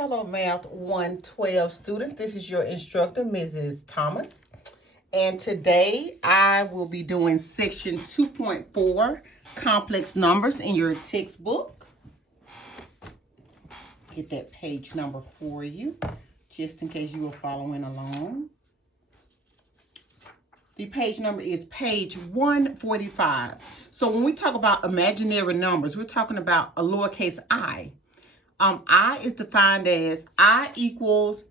Hello, Math 112 students. This is your instructor, Mrs. Thomas. And today I will be doing Section 2.4, Complex Numbers in your textbook. Get that page number for you, just in case you are following along. The page number is page 145. So when we talk about imaginary numbers, we're talking about a lowercase I. I is defined as I equals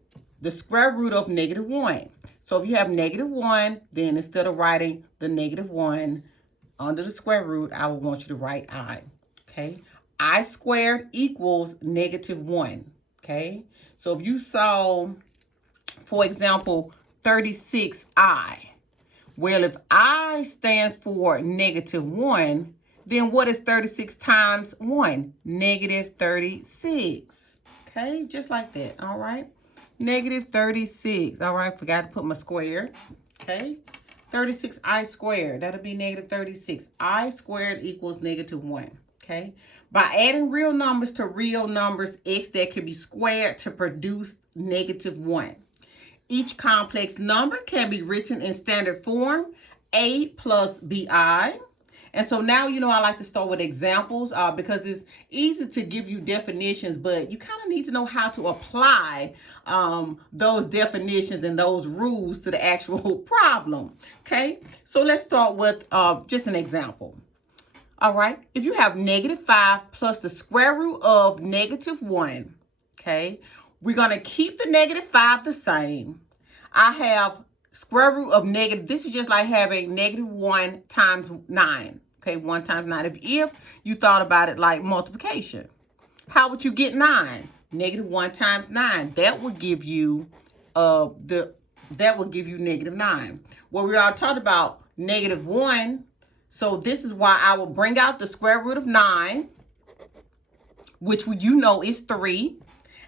the square root of -1. So if you have -1, then instead of writing the -1 under the square root, I would want you to write I. Okay. I squared equals -1. Okay. So if you saw, for example, 36I. Well, if I stands for -1, then what is 36 times 1? -36. Okay, just like that. All right. -36. All right, forgot to put my square. Okay. 36I squared. That'll be -36. I squared equals -1. Okay. By adding real numbers to real numbers, x that can be squared to produce -1. Each complex number can be written in standard form, a plus bi. And so now, I like to start with examples because it's easy to give you definitions, but you kind of need to know how to apply those definitions and those rules to the actual problem. Okay, so let's start with just an example. All right, if you have -5 plus the square root of -1, okay, we're going to keep the -5 the same. I have square root of negative. This is just like having -1 times 9. Okay, 1 times 9. If you thought about it like multiplication, how would you get 9? -1 times 9. That would give you -9. Well, we already talked about -1. So this is why I will bring out the square root of 9, which is 3.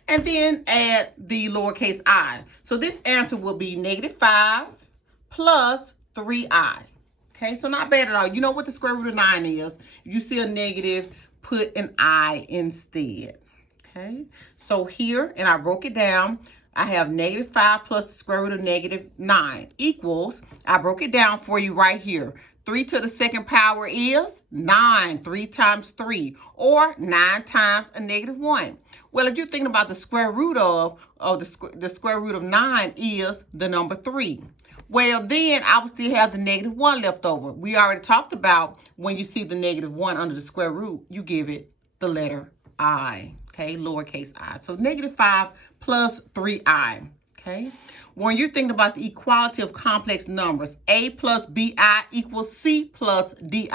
And then add the lowercase I. So this answer will be -5 plus 3i. Okay, so not bad at all. You know what the square root of 9 is. If you see a negative, put an I instead. Okay, so here, and I broke it down, I have -5 plus the square root of -9 equals, I broke it down for you right here. 3 to the second power is 9. 3 times 3, or 9 times a -1. Well, if you're thinking about the square root of the square root of 9 is the number 3. Well, then I would still have the -1 left over. We already talked about when you see the -1 under the square root, you give it the letter I, okay, lowercase I. So -5 plus 3i, okay. When you're thinking about the equality of complex numbers, a plus bi equals c plus di.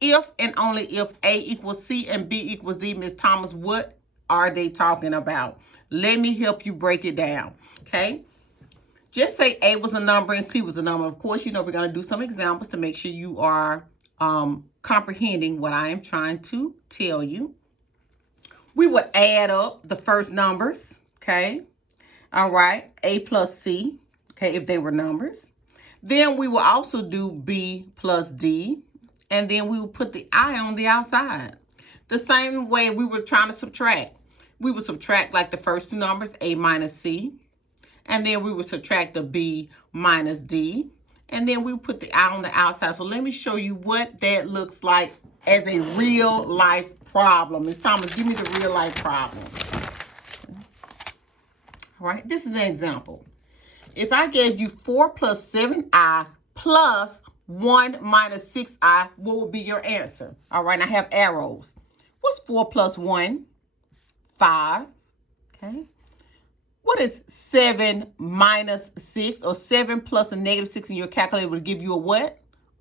If and only if a equals c and b equals d, Ms. Thomas, what are they talking about? Let me help you break it down, okay? Just say A was a number and C was a number. Of course, we're going to do some examples to make sure you are comprehending what I am trying to tell you. We would add up the first numbers, okay? All right, A plus C, okay, if they were numbers. Then we will also do B plus D, and then we will put the I on the outside. The same way we were trying to subtract. We would subtract like the first two numbers, A minus C. And then we would subtract the B minus D. And then we would put the I on the outside. So let me show you what that looks like as a real life problem. Ms. Thomas, give me the real life problem. All right, this is an example. If I gave you 4 plus 7i plus 1 minus 6i, what would be your answer? All right, I have arrows. What's 4 plus 1? 5. Okay. What is 7 minus 6, or 7 plus a -6 in your calculator will give you a what?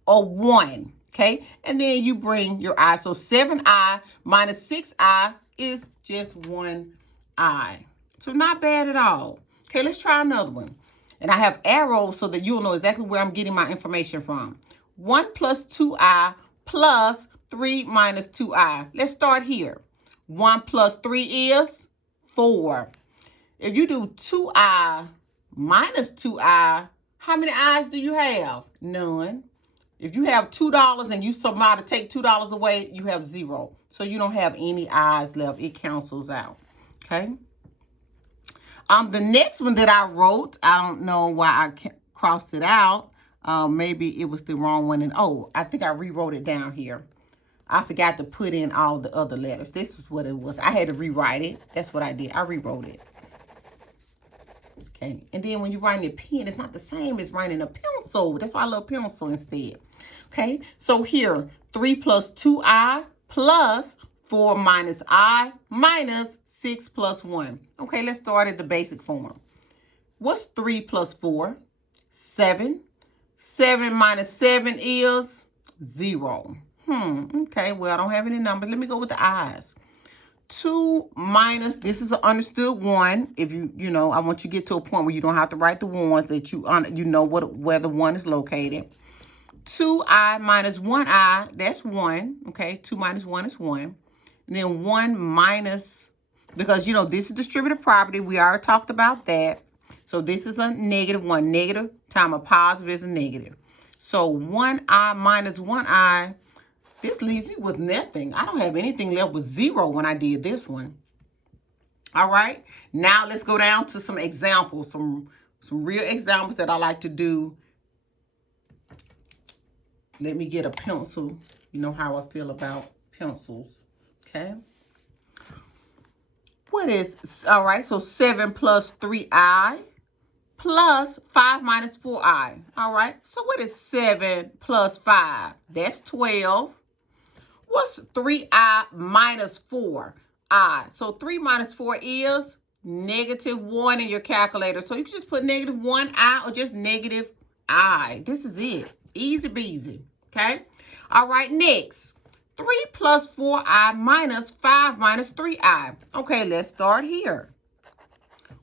A 1. Okay. And then you bring your I. So 7i minus 6i is just 1i. So not bad at all. Okay, let's try another one. And I have arrows so that you'll know exactly where I'm getting my information from. 1 plus 2i plus 3 minus 2i. Let's start here. 1 plus 3 is 4. If you do 2i minus 2i, how many i's do you have? None. If you have $2 and you somehow to take $2 away, you have 0. So you don't have any i's left. It cancels out. Okay. The next one that I wrote, I don't know why I crossed it out. Maybe it was the wrong one. And oh, I think I rewrote it down here. I forgot to put in all the other letters. This is what it was. I had to rewrite it. That's what I did. I rewrote it. Okay. And then when you write in a pen, it's not the same as writing a pencil. That's why I love pencil instead. Okay. So here, 3 plus 2i plus 4 minus I minus 6 plus 1. Okay, let's start at the basic form. What's 3 plus 4? 7. 7 minus 7 is 0. Okay, well, I don't have any numbers. Let me go with the i's. 2 minus, this is an understood 1. If you know, I want you to get to a point where you don't have to write the ones, that you know where the 1 is located. 2i minus 1i, that's 1. Okay, 2 minus 1 is 1. And then 1 minus, because, you know, this is distributive property. We already talked about that. So this is a negative 1. Negative times a positive is a negative. So 1i minus 1i, this leaves me with nothing. I don't have anything left with 0 when I did this one. All right. Now let's go down to some examples, some real examples that I like to do. Let me get a pencil. You know how I feel about pencils. Okay. What is, all right, so 7 plus 3i plus 5 minus 4i. All right. So what is 7 plus 5? That's 12. What's 3i minus 4i? So 3 minus 4 is negative 1 in your calculator. So you can just put negative 1i or just negative I. This is it. Easy peasy. Okay. All right. Next. 3 plus 4i minus 5 minus 3i. Okay, let's start here.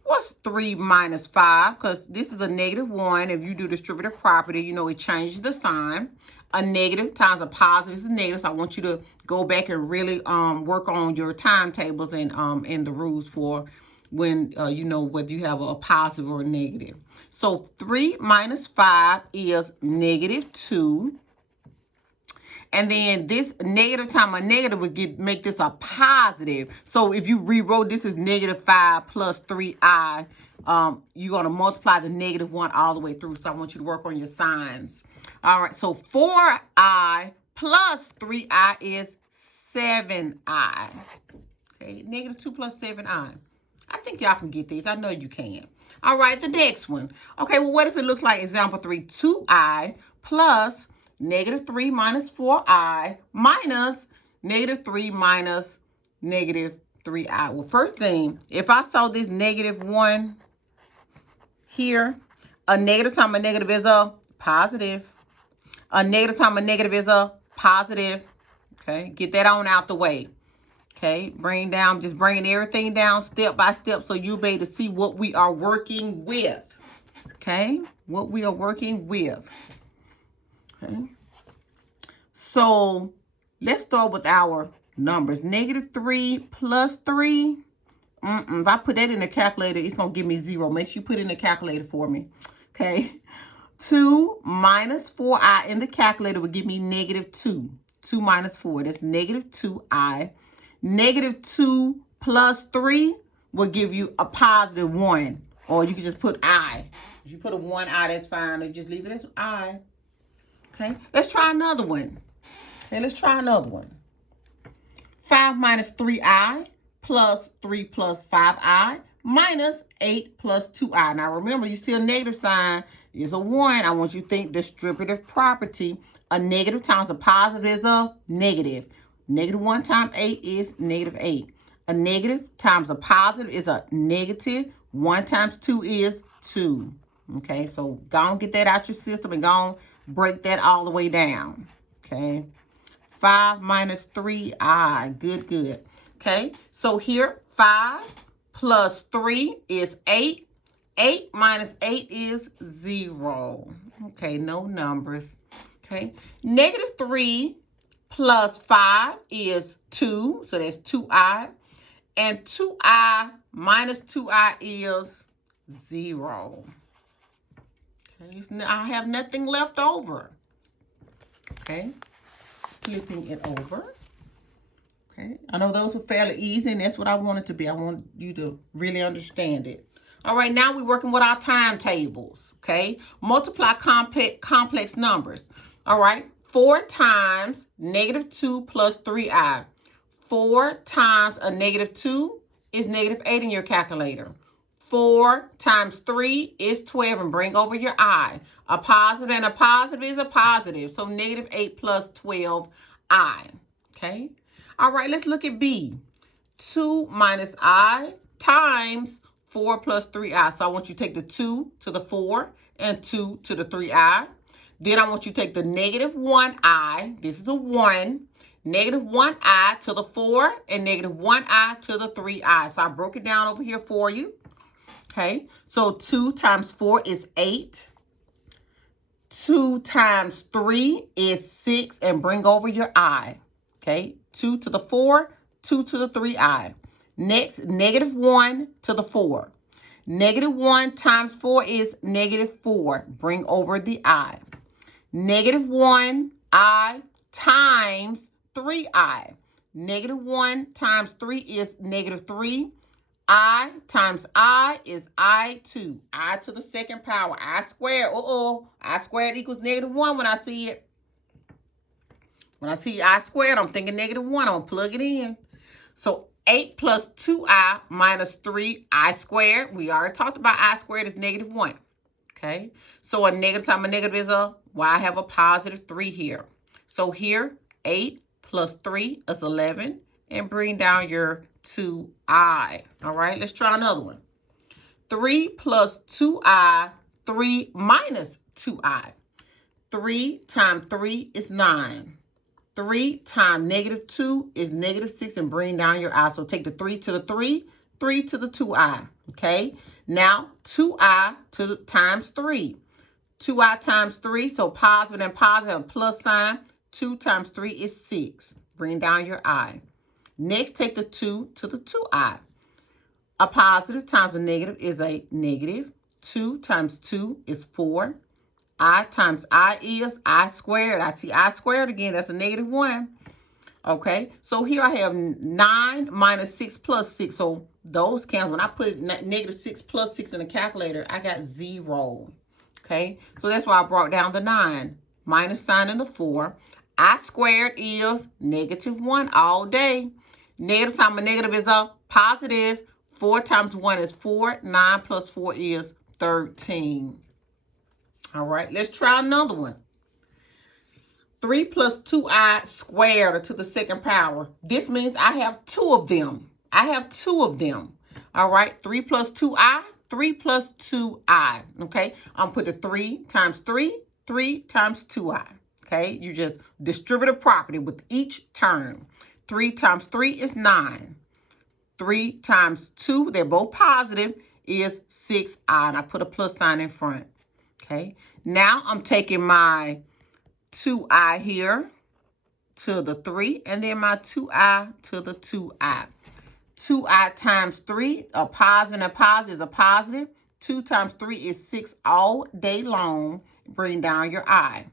What's 3 minus 5? Because this is a negative 1. If you do distributive property, you know it changes the sign. A negative times a positive is a negative. So I want you to go back and really work on your timetables and the rules for when you know whether you have a positive or a negative. So 3 minus 5 is negative 2. And then this negative times a negative would make this a positive. So if you rewrote this as negative 5 plus 3i, you're going to multiply the negative 1 all the way through. So I want you to work on your signs. All right, so 4i plus 3i is 7i. Okay, negative 2 plus 7i. I think y'all can get these. I know you can. All right, the next one. Okay, well, what if it looks like example 3? 2i plus negative 3 minus 4i minus negative 3 minus negative 3i. Well, first thing, if I saw this negative 1 here, a negative times a negative is a positive. A negative times a negative is a positive. Okay, get that on out the way. Okay, just bringing everything down step by step so you'll be able to see what we are working with. Okay, what we are working with. Okay, so let's start with our numbers. Negative 3 plus 3. If I put that in the calculator, it's going to give me 0. Make sure you put it in the calculator for me. Okay. 2 minus 4i in the calculator would give me negative 2. 2 minus 4, that's negative 2i. Negative 2 plus 3 will give you a positive 1. Or you can just put I. If you put a 1i, that's fine. Or just leave it as I. Okay, let's try another one. Okay, let's try another one. 5 minus 3i plus 3 plus 5i minus 8 plus 2i. Now remember, you see a negative sign is a 1. I want you to think distributive property. A negative times a positive is a negative. Negative 1 times 8 is negative 8. A negative times a positive is a negative. 1 times 2 is 2. Okay, so go on, get that out your system and go on, break that all the way down. Okay, 5 minus 3i. Good, good. Okay, so here 5 plus 3 is 8. 8 minus 8 is 0. Okay, no numbers. Okay, negative 3 plus 5 is 2. So that's 2i. And 2i minus 2i is 0. Okay, I have nothing left over. Okay, flipping it over. Okay, I know those are fairly easy, and that's what I want it to be. I want you to really understand it. All right, now we're working with our timetables, okay? Multiply complex numbers. All right, 4 times -2 plus 3i. 4 times a -2 is -8 in your calculator. 4 times 3 is 12, and bring over your I. A positive and a positive is a positive, so -8 plus 12i, okay? All right, let's look at B. 2 minus I times 4 plus 3i. So I want you to take the 2 to the 4 and 2 to the 3i. Then I want you to take the -1i. This is a 1. -1i to the 4 and -1i to the 3i. So I broke it down over here for you. Okay, so 2 times 4 is 8. 2 times 3 is 6, and bring over your I. Okay, 2 to the 4, 2 to the 3i. Next, -1 to the 4. -1 times 4 is -4. Bring over the I. -1i times 3i. -1 times 3 is -3. I times I is I2. I to the second power. I squared. I squared equals -1 when I see it. When I see I squared, I'm thinking -1. I'm going to plug it in. So 8 plus 2i minus 3i squared. We already talked about I squared is -1. Okay. So a negative times a negative is a, well, I have a positive 3 here. So here, 8 plus 3 is 11. And bring down your 2i. All right, let's try another one. 3 plus 2i, 3 minus 2i. 3 times 3 is 9. 3 times -2 is -6, and bring down your I. So take the 3 to the 3, 3 to the 2i. Okay, now 2i to the, times 3. 2i times 3, so positive and positive, plus sign. 2 times 3 is 6. Bring down your I. Next, take the 2 to the 2i. A positive times a negative is a negative. 2 times 2 is 4. I times I is I squared. I see I squared again. That's a -1. Okay, so here I have 9 minus 6 plus 6. So those cancel. When I put -6 plus 6 in the calculator, I got 0. Okay, so that's why I brought down the 9. Minus sign in the 4. I squared is -1 all day. Negative times a negative is a positive. 4 times 1 is 4. 9 plus 4 is 13. All right, let's try another one. 3 plus 2i squared to the second power. This means I have 2 of them. I have 2 of them. All right, 3 plus 2i, 3 plus 2i. Okay, I'm put the 3 times 3, 3 times 2i. Okay, you just distribute a property with each term. 3 times 3 is 9. 3 times 2, they're both positive, is 6i. And I put a plus sign in front. Okay, now I'm taking my 2i here to the 3, and then my 2i to the 2i. 2i times 3, a positive and a positive is a positive. 2 times 3 is 6 all day long. Bring down your I.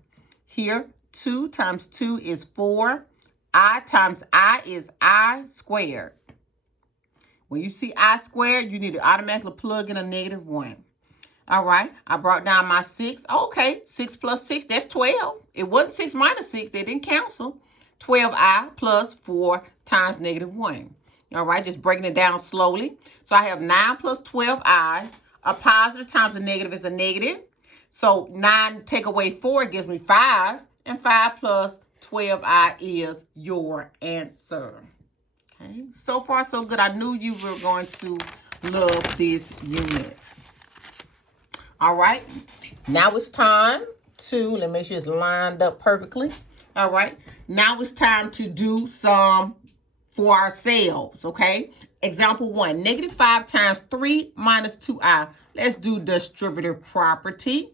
Here, 2 times 2 is 4. I times I is I squared. When you see I squared, you need to automatically plug in a -1. All right, I brought down my 6. Okay, 6 plus 6, that's 12. It wasn't 6 minus 6. They didn't cancel. 12i plus 4 times -1. All right, just breaking it down slowly. So I have 9 plus 12i. A positive times a negative is a negative. So 9 take away 4 gives me 5. And 5 plus 12i is your answer. Okay, so far so good. I knew you were going to love this unit. All right, now it's time to, let me make sure it's lined up perfectly. All right, now it's time to do some for ourselves, okay? Example 1, -5 times 3 minus 2i. Let's do distributive property.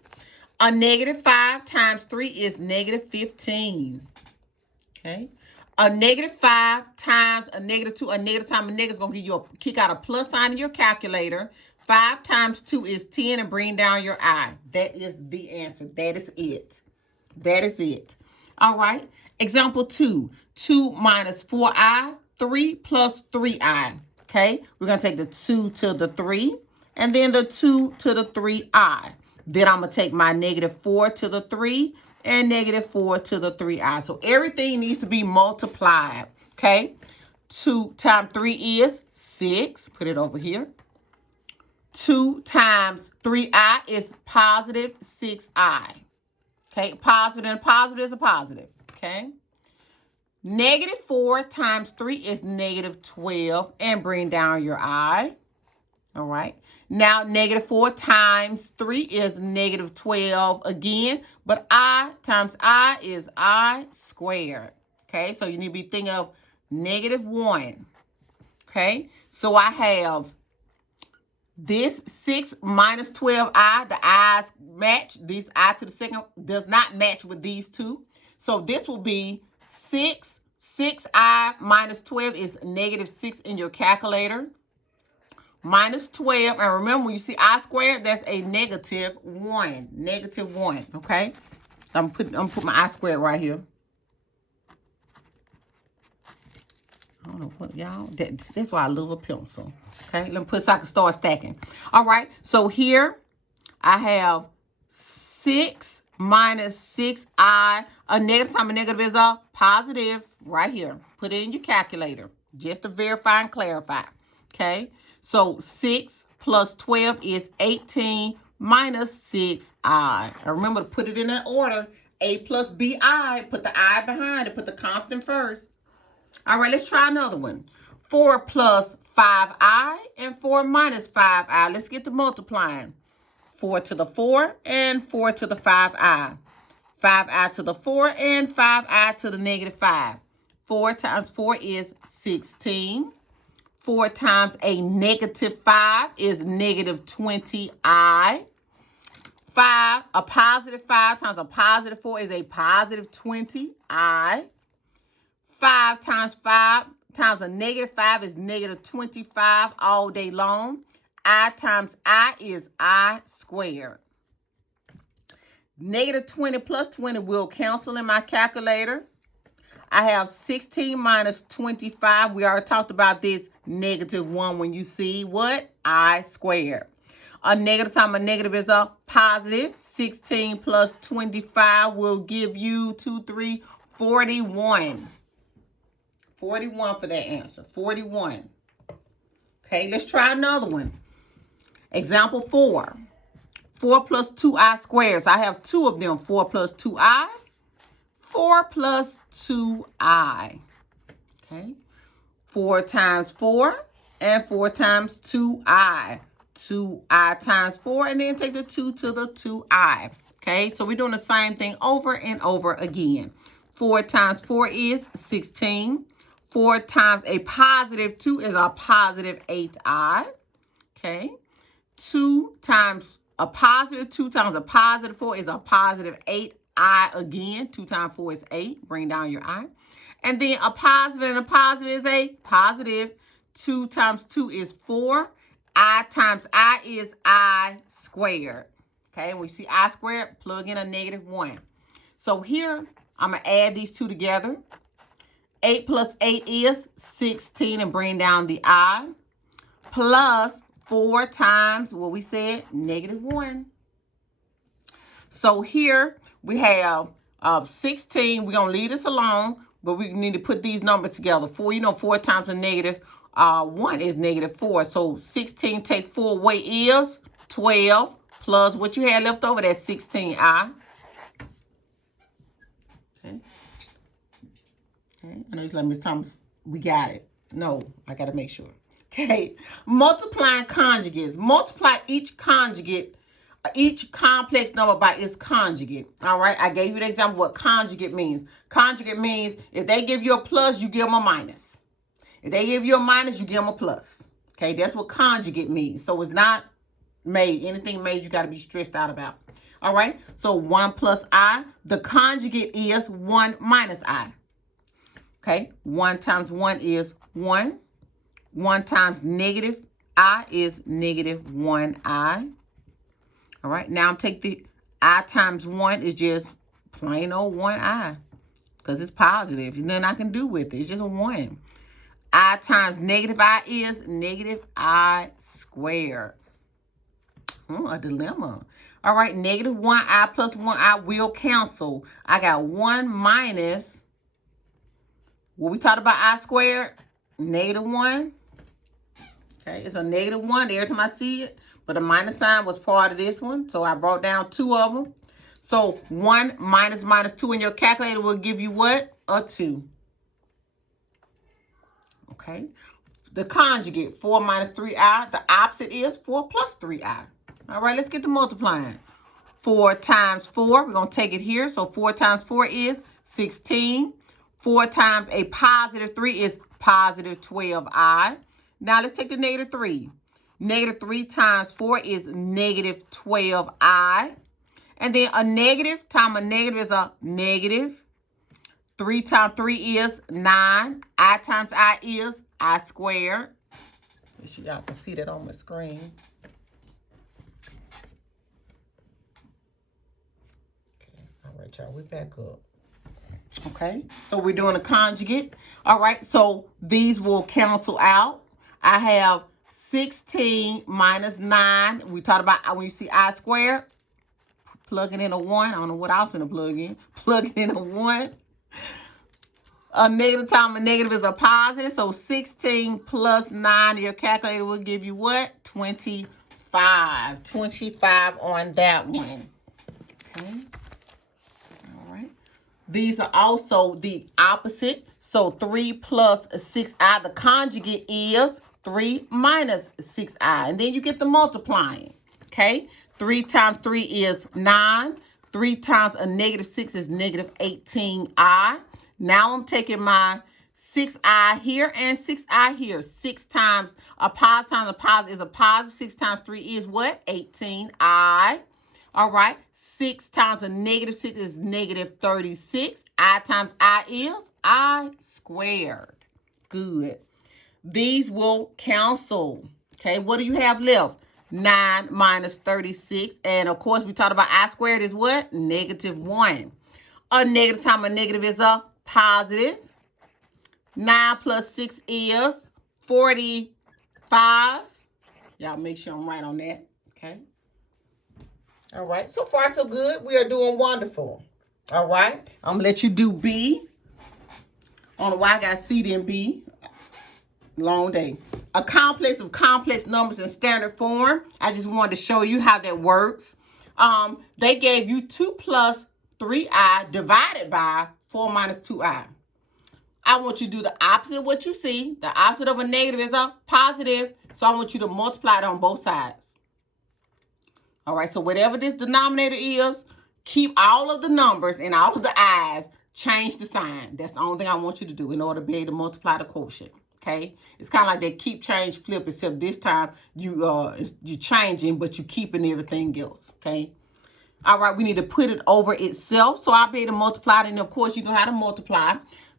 A -5 times 3 is -15, okay? A -5 times a -2, a negative times a negative is going to give you a kick out a plus sign in your calculator. 5 times 2 is 10, and bring down your I. That is the answer. That is it. That is it. All right. Example 2. 2 minus 4i, 3 plus 3i. Okay. We're going to take the 2 to the 3 and then the 2 to the 3i. Then I'm going to take my negative 4 to the 3 and negative 4 to the 3i. So everything needs to be multiplied, okay? 2 times 3 is 6. Put it over here. 2 times 3i is positive 6i. Okay, positive and positive is a positive, okay? Negative 4 times 3 is negative 12, and bring down your I. All right. Now, negative 4 times 3 is negative 12 again, but I times I is I squared. Okay, so you need to be thinking of negative 1. Okay, so I have this 6 minus 12i. The i's match. This I to the second does not match with these two. So this will be 6i minus 12 is negative 6 in your calculator. Minus 12. And remember, when you see I squared, that's a negative 1. Negative 1. Okay? So I'm gonna put my I squared right here. I don't know what, y'all. That's why I love a pencil. Okay? Let me put so I can start stacking. All right. So here I have 6 minus 6i. A negative times a negative is a positive right here. Put it in your calculator just to verify and clarify. Okay? So 6 plus 12 is 18 minus 6i. And remember to put it in that order. A plus bi. Put the I behind it. Put the constant first. All right, let's try another one. 4 plus 5i and 4 minus 5i. Let's get to multiplying. 4 to the 4 and 4 to the 5i. 5i to the 4 and 5i to the negative 5. 4 times 4 is 16. 4 times a negative 5 is negative 20i. A positive 5 times a positive 4 is a positive 20i. 5 times 5 times a negative 5 is negative 25 all day long. I times I is I squared. Negative 20 plus 20 will cancel in my calculator. I have 16 minus 25. We already talked about this negative 1 when you see what? I squared. A negative times a negative is a positive. 16 plus 25 will give you 41. 41 for that answer. 41. Okay, let's try another one. Example 4. 4 plus 2i squared. So I have two of them. 4 plus 2i. 4 plus 2i. Okay. 4 times 4 and 4 times 2i. 2i times 4 and then take the 2 to the 2i. Okay. So we're doing the same thing over and over again. 4 times 4 is 16. 4 times a positive 2 is a positive 8i. Okay. 2 times a positive 2 times a positive 4 is a positive 8i again. 2 times 4 is 8. Bring down your I. And then a positive and a positive is a positive. 2 times 2 is 4. I times I is I squared. Okay, when we see I squared, plug in a negative 1. So here, I'm going to add these two together. 8 plus 8 is 16 and bring down the I. Plus 4 times, what we said, negative 1. So here we have 16. We're going to leave this alone, but we need to put these numbers together. 4, 4 times a negative 1 is negative 4. So 16 take 4 away is 12 plus what you had left over, that's 16i. Okay. Okay. I know you're like, Ms. Thomas, we got it. No, I got to make sure. Okay. Multiplying conjugates. Multiply each conjugate, each complex number by its conjugate. All right. I gave you the example what conjugate means. Conjugate means if they give you a plus, you give them a minus. If they give you a minus, you give them a plus. Okay. That's what conjugate means. So it's not made. Anything made, you got to be stressed out about. All right. So 1 plus I. The conjugate is 1 minus I. Okay. 1 times 1 is 1. 1 times negative I is negative 1i. All right. Now I'm take the I times 1 is just plain old 1i. Because it's positive. There's nothing I can do with it. It's just a 1. I times negative I is negative I squared. A dilemma. All right, negative 1i plus 1i will cancel. I got 1 minus, what we talked about, I squared, negative 1. Okay, it's a negative 1 every time I see it, but the minus sign was part of this one, so I brought down 2 of them. So 1 minus minus 2 in your calculator will give you what? A 2. Okay, the conjugate, 4 minus 3i, the opposite is 4 plus 3i. All right, let's get to multiplying. 4 times 4, we're going to take it here. So 4 times 4 is 16. 4 times a positive 3 is positive 12i. Now let's take the negative 3. Negative 3 times 4 is negative 12i. And then a negative times a negative is a negative. 3 times 3 is 9. I times I is I squared. Make sure y'all can see that on my screen. All right, y'all, we're back up. Okay, so we're doing a conjugate. All right, so these will cancel out. I have 16 minus 9. We talked about when you see I squared, plugging in a 1. I don't know what else in a plug in. Plugging in a 1. A negative times a negative is a positive. So 16 plus 9, your calculator will give you what? 25. 25 on that one. Okay. These are also the opposite. So 3 plus 6i, the conjugate is 3 minus 6i. And then you get the multiplying. Okay? 3 times 3 is 9. 3 times a negative 6 is negative 18i. Now I'm taking my 6i here and 6i here. 6 times a positive is a positive. 6 times 3 is what? 18i. All right, 6 times a negative 6 is negative 36. I times I is I squared. Good. These will cancel. Okay, what do you have left? 9 minus 36. And, of course, we talked about I squared is what? Negative 1. A negative times a negative is a positive. 9 plus 6 is 45. Y'all make sure I'm right on that. Okay. All right, so far so good. We are doing wonderful. All right, I'm going to let you do B. I don't know why I got C then B. Long day. A complex of complex numbers in standard form. I just wanted to show you how that works. They gave you 2 plus 3i divided by 4 minus 2i. I want you to do the opposite of what you see. The opposite of a negative is a positive. So I want you to multiply it on both sides. All right, so whatever this denominator is, keep all of the numbers and all of the i's, change the sign. That's the only thing I want you to do in order to be able to multiply the quotient, okay? It's kind of like that keep, change, flip, except this time you changing, but you keeping everything else, okay? All right, we need to put it over itself, so I'll be able to multiply it, and of course, you know how to multiply.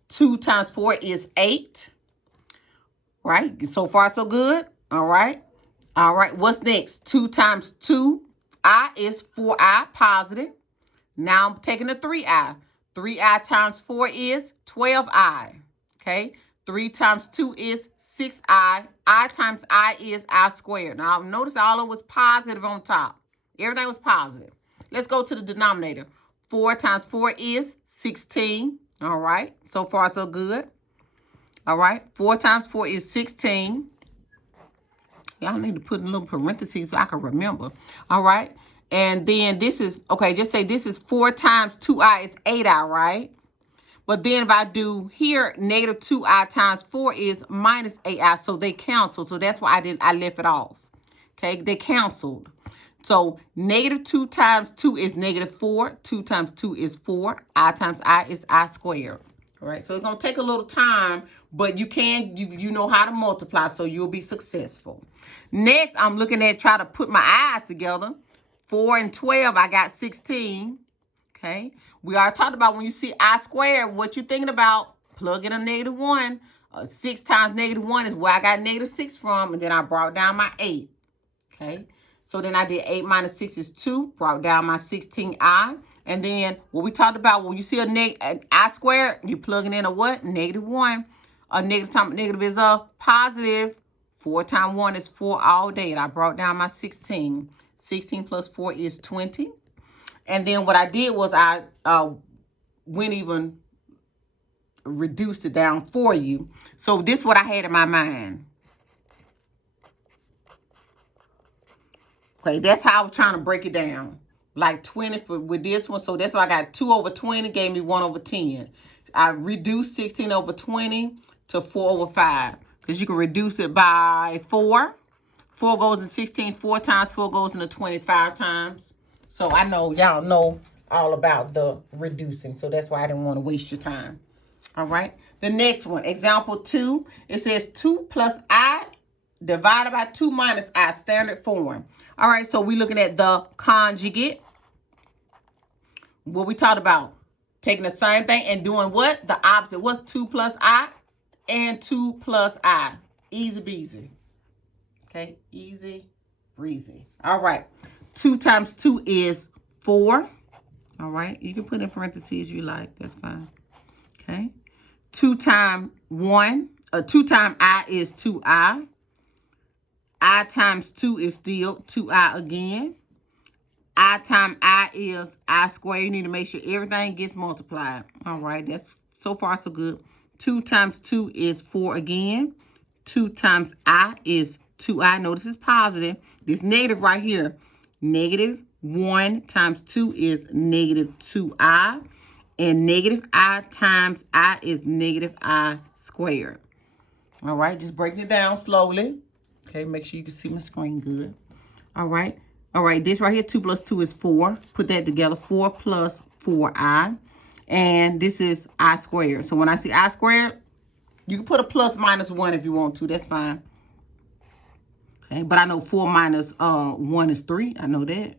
2 times 4 is 8, right? So far, so good, all right? All right, what's next? 2 times 2. I is 4i positive. Now I'm taking the 3i. 3i times 4 is 12i. Okay. 3 times 2 is 6i. I times I is I squared. Now notice all of it was positive on top. Everything was positive. Let's go to the denominator. 4 times 4 is 16. All right. So far so good. All right. 4 times 4 is 16. Y'all need to put in little parentheses so I can remember. All right. And then this is, okay, just say this is 4 times 2i is 8i, right? But then if I do here, negative 2i times 4 is minus 8i. So they cancel. So that's why I left it off. Okay, they canceled. So negative 2 times 2 is negative 4. 2 times 2 is 4. I times I is I squared. All right, so it's going to take a little time, but you know how to multiply, so you'll be successful. Next, I'm looking at try to put my eyes together. 4 and 12, I got 16. Okay, we already talked about when you see I squared, what you thinking about? Plug in a negative 1. 6 times negative 1 is where I got negative 6 from, and then I brought down my 8. Okay, so then I did 8 minus 6 is 2, brought down my 16i. And then what we talked about, when you see an I squared, you're plugging in a what? Negative 1. A negative times negative is a positive. 4 times 1 is 4 all day. And I brought down my 16. 16 plus 4 is 20. And then what I did was I went even reduced it down for you. So this is what I had in my mind. Okay, that's how I was trying to break it down. Like 20 with this one. So that's why I got 2 over 20 gave me 1 over 10. I reduced 16 over 20 to 4 over 5. Because you can reduce it by 4. 4 goes in 16 4 times. 4 goes into 25 times. So I know y'all know all about the reducing. So that's why I didn't want to waste your time. All right. The next one, example 2. It says 2 plus I divided by 2 minus I, standard form. All right. So we're looking at the conjugate. What we talked about. Taking the same thing and doing what? The opposite. What's 2 plus I and 2 plus I? Easy breezy. Okay. Easy breezy. All right. 2 times 2 is 4. All right. You can put in parentheses you like. That's fine. Okay. 2 times 1. 2 times I is 2I. I times 2 is still 2I again. I times I is I squared. You need to make sure everything gets multiplied. All right. That's so far so good. 2 times 2 is 4 again. 2 times I is 2I. Notice it's positive. This negative right here. Negative 1 times 2 is negative 2I. And negative I times I is negative I squared. All right. Just breaking it down slowly. Okay. Make sure you can see my screen good. All right. All right. This right here, 2 plus 2 is 4. Put that together. 4 plus 4I. And this is I squared. So when I see I squared, you can put a plus minus 1 if you want to. That's fine. Okay, but I know 4 minus 1 is 3. I know that.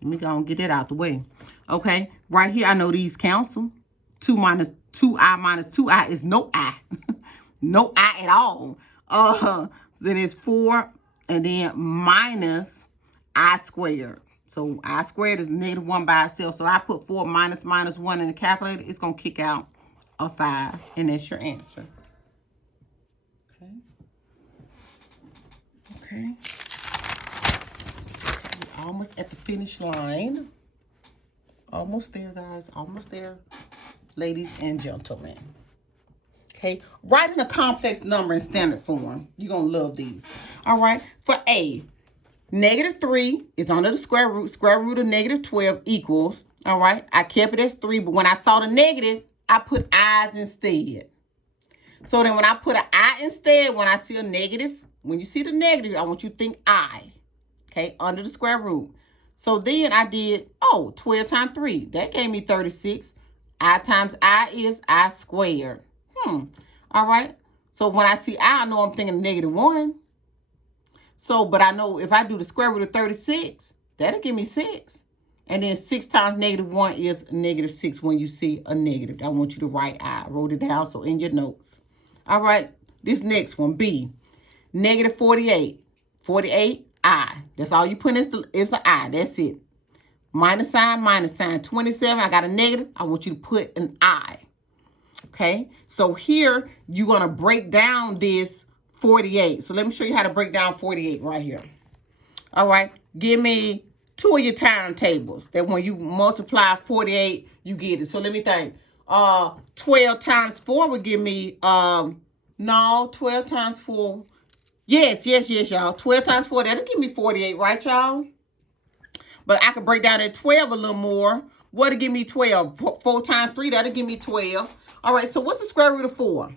Let me go and get that out the way. Okay, right here, I know these cancel. 2 minus 2I minus 2I is no I. No I at all. Then it's 4 and then minus I squared. So I squared is negative 1 by itself. So I put 4 minus 1 in the calculator. It's going to kick out a 5. And that's your answer. Okay. Okay. We're almost at the finish line. Almost there, guys. Almost there, ladies and gentlemen. Okay. Writing a complex number in standard form. You're going to love these. All right. For A, negative 3 is under the square root. Square root of negative 12 equals. All right. I kept it as 3, but when I saw the negative, I put I's instead. So then when I put an I instead, when I see a negative, when you see the negative, I want you to think I. Okay, under the square root. So then I did, 12 times 3. That gave me 36. I times I is I squared. All right. So when I see I know I'm thinking negative 1. So, but I know if I do the square root of 36, that'll give me 6. And then 6 times negative 1 is negative 6 when you see a negative. I want you to write I. Wrote it down, so in your notes. All right. This next one, B. Negative 48. 48, I. That's all you put is the I. That's it. Minus sign, minus sign. 27, I got a negative. I want you to put an I. Okay. So here, you're going to break down this 48. So let me show you how to break down 48 right here. All right. Give me 2 of your timetables. That when you multiply 48, you get it. So let me think. 12 times 4 would give me, 12 times 4. Yes, y'all. 12 times 4, that'll give me 48, right, y'all? But I could break down that 12 a little more. What'll give me 12? 4 times 3, that'll give me 12. All right, so what's the square root of 4?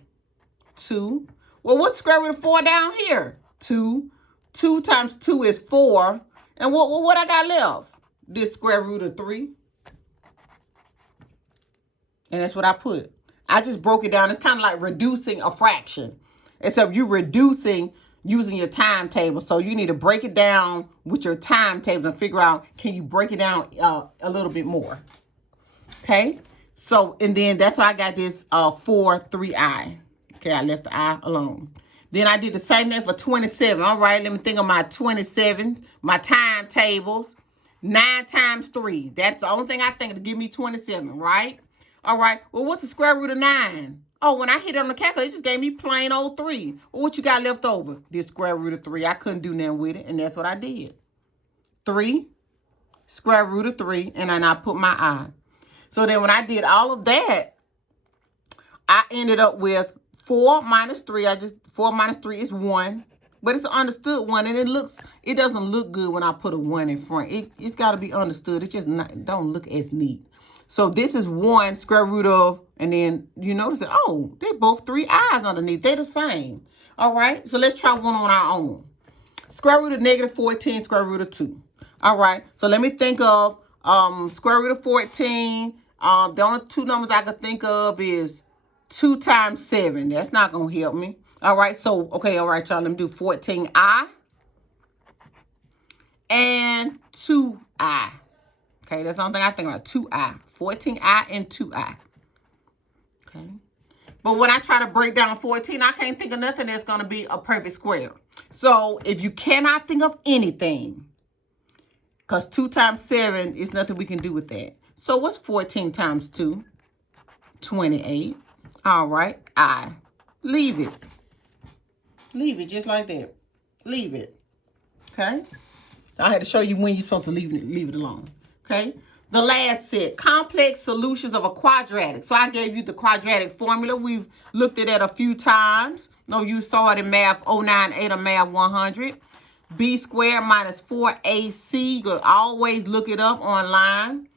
2. Well, what's the square root of 4 down here? 2. 2 times 2 is 4. And what I got left? This square root of 3. And that's what I put. I just broke it down. It's kind of like reducing a fraction. Except you're reducing using your timetable. So you need to break it down with your timetables and figure out, can you break it down a little bit more? Okay. So, and then that's why I got this 4, 3I. Okay, I left the I alone. Then I did the same thing for 27. All right, let me think of my 27, my timetables. 9 times 3. That's the only thing I think to give me 27, right? All right, well, what's the square root of 9? Oh, when I hit it on the calculator, it just gave me plain old 3. Well, what you got left over? This square root of 3. I couldn't do nothing with it, and that's what I did. 3 square root of 3, and then I put my I. So then when I did all of that, I ended up with 4 minus 3. 4 minus 3 is 1. But it's an understood one, and it doesn't look good when I put a 1 in front. It's got to be understood. It just don't look as neat. So this is 1 square root of, and then you notice that, oh, they're both 3 i's underneath. They're the same. All right, so let's try one on our own. Square root of negative 14, square root of 2. All right, so let me think of square root of 14. The only two numbers I could think of is 2 times 7. That's not going to help me. All right, so, okay, all right, y'all, let me do 14i and 2i. Okay, that's the only thing I think about, 2i. 14i and 2i. Okay. But when I try to break down 14, I can't think of nothing that's going to be a perfect square. So if you cannot think of anything, because 2 times 7 is nothing we can do with that. So what's 14 times 2? 28. All right, I. Leave it. Leave it just like that. Leave it. Okay? I had to show you when you're supposed to leave it alone. Okay? The last set, complex solutions of a quadratic. So I gave you the quadratic formula. We've looked at it a few times. No, you saw it in Math 098 or Math 100. B squared minus 4AC. You can always look it up online.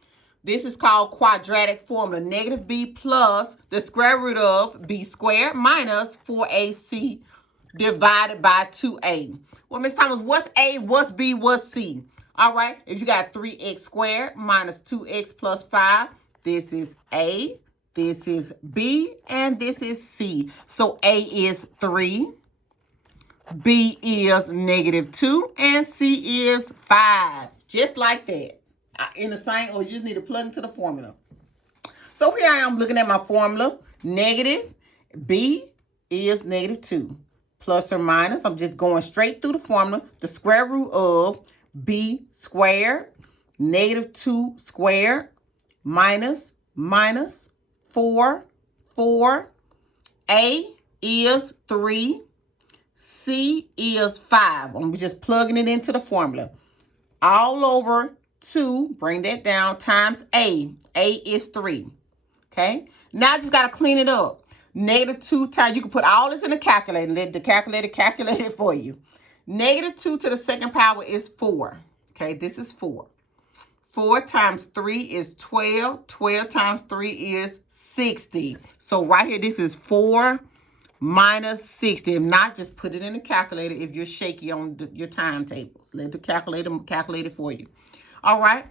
This is called quadratic formula. Negative B plus the square root of B squared minus 4AC divided by 2A. Well, Miss Thomas, what's A, what's B, what's C? All right, if you got 3x squared minus 2x plus 5, this is A, this is B, and this is C. So A is 3, B is negative 2, and C is 5. Just like that. In the same, or you just need to plug into the formula. So here I am looking at my formula. Negative B is negative 2. Plus or minus, I'm just going straight through the formula. The square root of B squared, negative 2 squared, minus 4. A is 3. C is 5. I'm just plugging it into the formula. All over 2, bring that down, times A. A is 3. Okay? Now I just got to clean it up. Negative 2 times, you can put all this in the calculator. Let the calculator calculate it for you. Negative 2 to the second power is 4. Okay, this is 4. 4 times 3 is 12. 12 times 3 is 60. So right here, this is 4 minus 60. If not, just put it in the calculator if you're shaky on your timetables. Let the calculator calculate it for you. All right.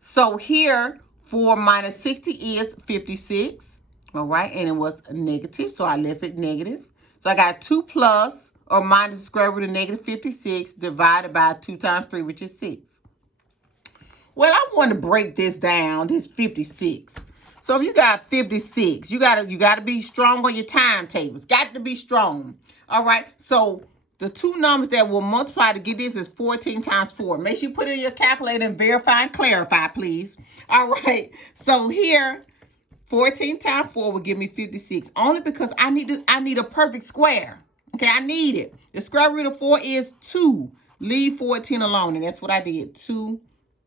So here, 4 minus 60 is 56. All right, and it was negative, so I left it negative. So I got 2 plus or minus the square root of negative 56 divided by 2 times 3, which is 6. Well, I want to break this down, this 56. So if you got 56, you gotta be strong on your timetables. Got to be strong. All right, so the two numbers that will multiply to get this is 14 times 4. Make sure you put it in your calculator and verify and clarify, please. All right, so here, 14 times 4 will give me 56. Only because I need a perfect square. Okay, I need it. The square root of 4 is 2. Leave 14 alone, and that's what I did. 2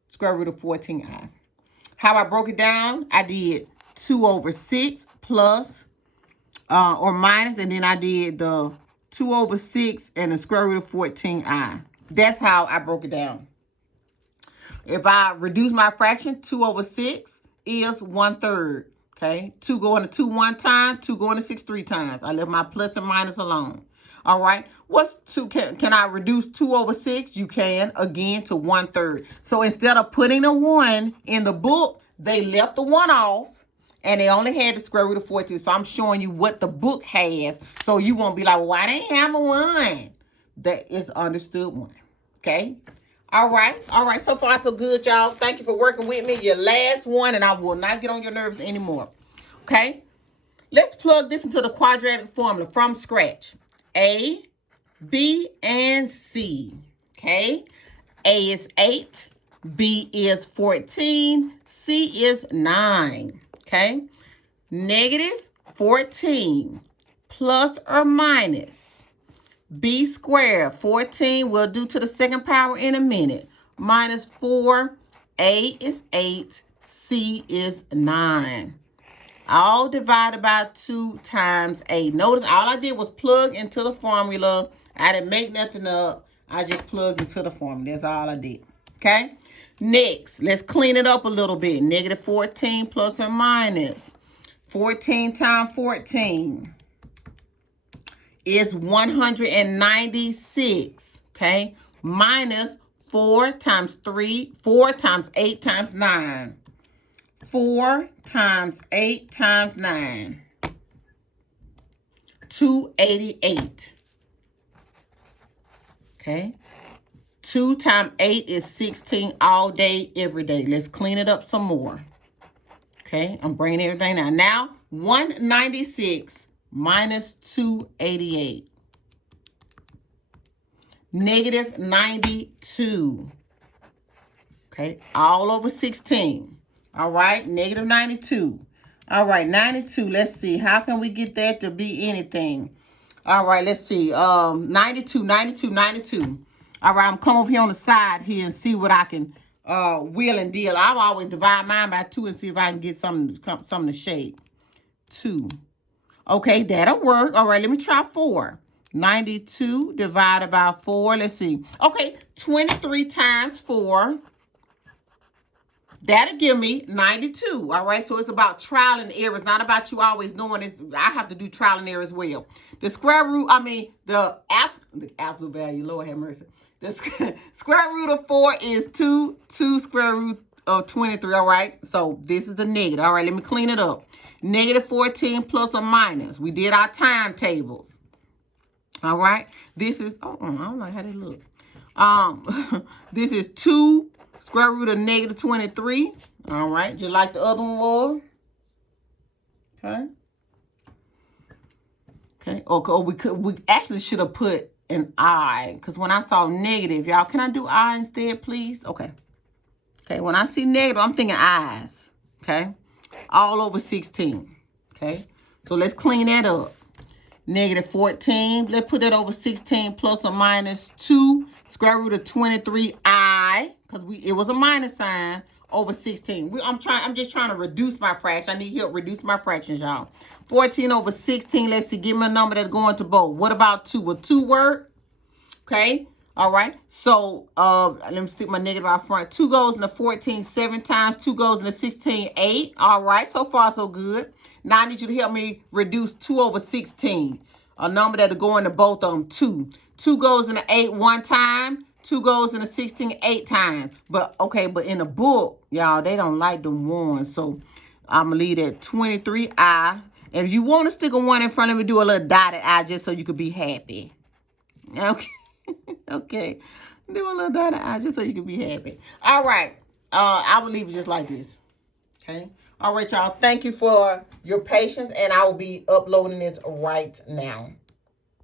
square root of 14i. How I broke it down, I did 2 over 6 plus or minus, and then I did the 2 over 6 and the square root of 14i. That's how I broke it down. If I reduce my fraction, 2 over 6 is 1/3. Okay, 2 going to 2 one time, 2 going to 6 3 times. I left my plus and minus alone. All right, what's 2? Can I reduce 2 over 6? You can, again, to 1/3. So instead of putting a 1 in the book, they left the 1 off, and they only had the square root of 14. So I'm showing you what the book has, so you won't be like, well, why they have a 1? That is understood 1. Okay. All right. So far, so good, y'all. Thank you for working with me. Your last one, and I will not get on your nerves anymore. Okay? Let's plug this into the quadratic formula from scratch. A, B, and C. Okay? A is 8. B is 14. C is 9. Okay? Negative 14 plus or minus B squared, 14, we'll do to the second power in a minute. minus 4. A is 8. C is 9. All divided by 2 times 8. Notice all I did was plug into the formula. I didn't make nothing up. I just plugged into the formula. That's all I did. Okay? Next, let's clean it up a little bit. Negative 14 plus or minus. 14 times 14 is 196. Okay? Minus 4 times 3. 4 times 8 times 9. 4 times 8 times 9. 288. Okay. 2 times 8 is 16 all day, every day. Let's clean it up some more. Okay. I'm bringing everything down. Now, 196 minus 288. Negative 92. Okay. All over 16. All right. Negative 92. All right. 92. Let's see. How can we get that to be anything? All right, let's see. 92. All right, I'm coming over here on the side here and see what I can wheel and deal. I'll always divide mine by 2 and see if I can get something to shape. 2. Okay, that'll work. All right, let me try 4. 92 divided by 4. Let's see. Okay, 23 times 4. That'll give me 92. All right, so it's about trial and error. It's not about you always knowing this. I have to do trial and error as well. The square root, the absolute value, Lord have mercy. The square root of 4 is 2 square root of 23, all right? So this is the negative. All right, let me clean it up. Negative 14 plus or minus. We did our timetables. All right, this is, I don't know how they look. This is 2 square root of negative 23. All right, just like the other one was. Okay. Okay. Or we actually should have put an I, because when I saw negative, y'all, can I do I instead, please? Okay. Okay. When I see negative, I'm thinking I's. Okay. All over 16. Okay. So let's clean that up. Negative 14. Let's put that over 16 plus or minus 2 square root of 23I, because it was a minus sign, over 16. I'm just trying to reduce my fraction. I need help reduce my fractions, y'all. 14 over 16. Let's see. Give me a number that's going to both. What about 2? Will 2 work? Okay. All right. So let me stick my negative out front. 2 goes into 14 7 times. 2 goes into 16 8. All right. So far, so good. Now I need you to help me reduce 2 over 16. A number that'll go into both of them. 2. 2 goes into 8 one time. 2 goes into 16 8 times. But in the book, y'all, they don't like them ones. So I'm going to leave that 23I. And if you want to stick a 1 in front of it, do a little dotted I just so you could be happy. Okay. Okay. Do a little dotted I just so you can be happy. All right. I will leave it just like this. Okay. All right, y'all. Thank you for your patience. And I will be uploading this right now.